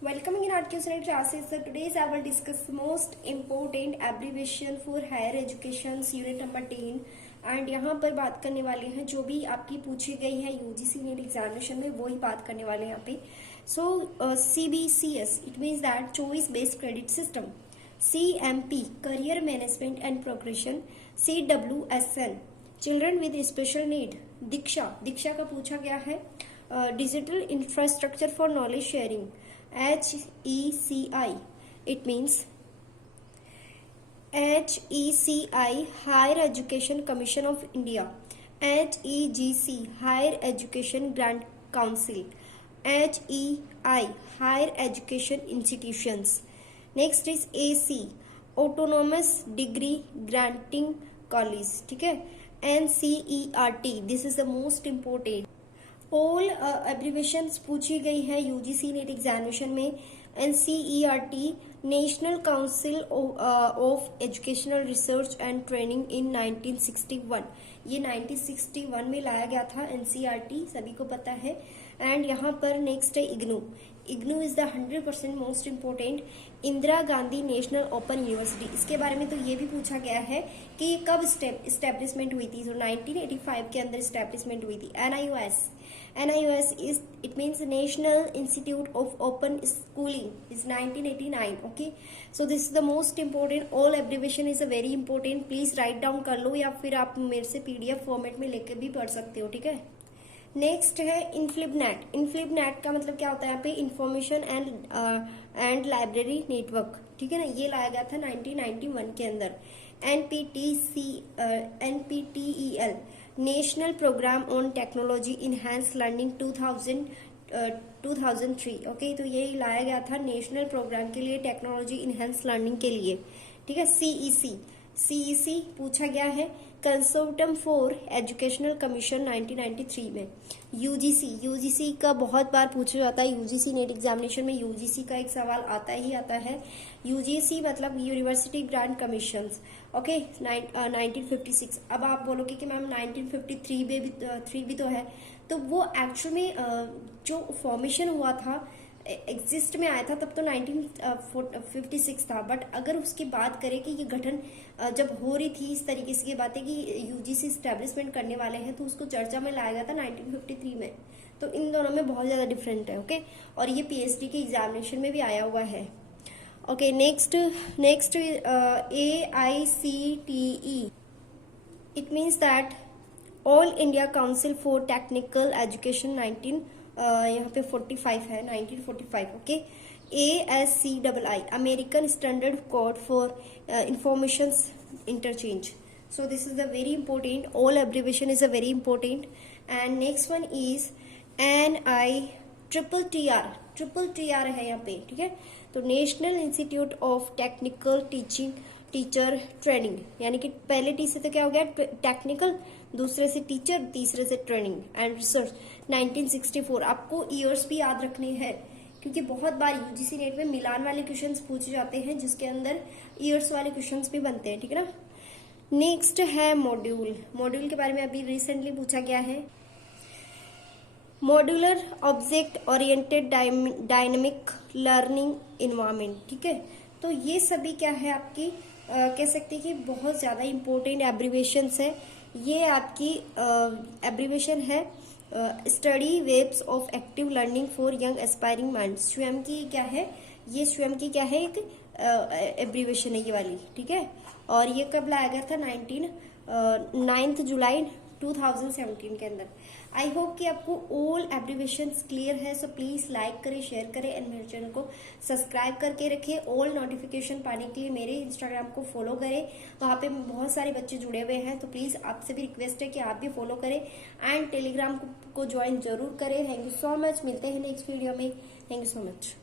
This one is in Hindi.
Welcoming in Art Culinary classes. So today's I will discuss the most important abbreviation for higher education unit number 10 and यहाँ पर बात करने वाले हैं जो भी आपकी पूछी गई है यूजीसी नीट एग्जामिनेशन में, वो ही बात करने वाले हैं यहाँ पे. So CBCS it means that choice based credit system. CMP career management and progression. CWSN children with special need. Diksha का पूछा गया है. Digital infrastructure for knowledge sharing. HECI it means HECI Higher Education Commission of India. HEGC Higher Education Grant Council. HEI Higher Education Institutions. Next is AC Autonomous Degree Granting College. ठीक है. NCERT this is the most important. All abbreviations पूछी गई है यूजीसी नीट एग्जामिनेशन में. NCERT national council of educational research and training in 1961. ये 1961 में लाया गया था NCERT, सभी को पता है. एंड यहाँ पर नेक्स्ट है IGNOU is the 100% most important. Indira Gandhi national open university, इसके बारे में तो ये भी पूछा गया है कि कब स्टेब्लिशमेंट हुई थी. तो 1985 के अंदर स्टेब्लिशमेंट हुई थी. NIOS is it means National Institute of Open Schooling is 1989. Okay, so this is the most important. All abbreviation is a very important. Please write down कर लो या फिर आप मेरे से PDF फॉर्मेट में लेकर भी पढ़ सकते हो. ठीक है. नेक्स्ट है इनफ्लिबनेट का मतलब क्या होता है यहाँ पे? Information and library network. ठीक है ना, ये लाया गया था 1991 के अंदर. NPTEL national programme on technology enhance learning 2003. Okay, तो ये लाया गया था नेशनल प्रोग्राम के लिए, टेक्नोलॉजी इनहेंस लर्निंग के लिए. ठीक है. CEC पूछा गया है कंसोर्टियम फॉर एजुकेशनल कमीशन 1993 में. यूजीसी का बहुत बार पूछा जाता है. यूजीसी नेट एग्जामिनेशन में यूजीसी का एक सवाल आता ही आता है. यूजीसी मतलब यूनिवर्सिटी ग्रांट कमीशन. ओके, 1956. अब आप बोलोगे कि मैम 1953 में भी तो है. तो वो एक्चुअल में जो फॉर्मेशन हुआ था, एग्जिस्ट में आया था तब तो 1956 था. बट अगर उसकी बात करें कि ये गठन जब हो रही थी इस तरीके से बातें कि यूजीसी स्टैब्लिशमेंट करने वाले हैं, तो उसको चर्चा में लाया गया था 1953 में. तो इन दोनों में बहुत ज्यादा डिफरेंट है. ओके, और ये PhD के एग्जामिनेशन में भी आया हुआ है. Okay, next AICTE it means that all India council for technical education यहाँ पे 45 है, 1945. Okay. ASCII American standard code for information interchange. So this is the very important. All abbreviation is a very important. And next one is NITTR है यहाँ पे. ठीक है. तो national institute of technical teacher training, यानी कि पहले टी से तो क्या हो गया टेक्निकल, दूसरे से टीचर, तीसरे से ट्रेनिंग एंड रिसर्च. 1964. आपको ईयर्स भी याद रखने हैं क्योंकि बहुत बार यूजीसी नेट में मिलान वाले क्वेश्चंस पूछे जाते हैं जिसके अंदर ईयर्स वाले क्वेश्चंस भी बनते हैं. ठीक है ना. नेक्स्ट है मॉड्यूल के बारे में अभी रिसेंटली पूछा गया है. Modular object oriented dynamic learning environment. ठीक है. तो ये सभी क्या है आपकी कह सकते हैं कि बहुत ज्यादा इंपॉर्टेंट एब्रीवेशंस है. ये आपकी एब्रीवेशन है study webs of active learning for young aspiring minds. Swayam की क्या है एक एब्रीवेशन है ये वाली. ठीक है. और ये कब लाया गया था 9 जुलाई 2017 के अंदर. आई होप कि आपको ऑल एब्रीवेशंस क्लियर है. सो प्लीज लाइक करें, शेयर करें एंड मेरे चैनल को सब्सक्राइब करके रखें. ऑल नोटिफिकेशन पाने के लिए मेरे इंस्टाग्राम को फॉलो करें. वहाँ पे बहुत सारे बच्चे जुड़े हुए हैं, तो प्लीज आपसे भी रिक्वेस्ट है कि आप भी फॉलो करें एंड टेलीग्राम को ज्वाइन जरूर करें. Thank you so much. मिलते हैं नेक्स्ट वीडियो में. Thank you so much.